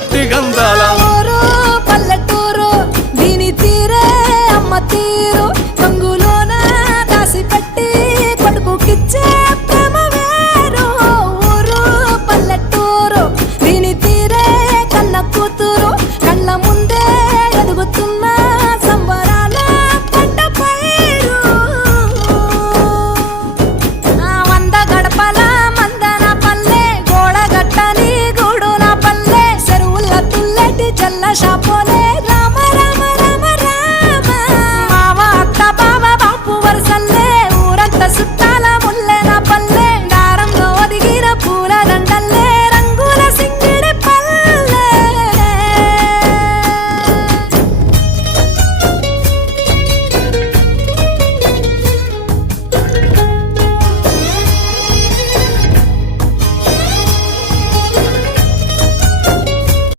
మట్టి గంధాల ఊరు పల్లెటూరు దీని తీరే అమ్మ తీరు కంగులోన దాసి పెట్టి కొడుకుకిచ్చే ప్రేమ వేరు ఊరు పల్లెటూరు దీని తీరే కన్న కూతురు కళ్ళ ముందే ఎదుగుతున్న సంబరాల పంట పైరు వంద గడపల మందన పల్లె గోడ గట్టని గూడున పల్లె చెరువుల తుల్లెటి జల్ల షాపోలే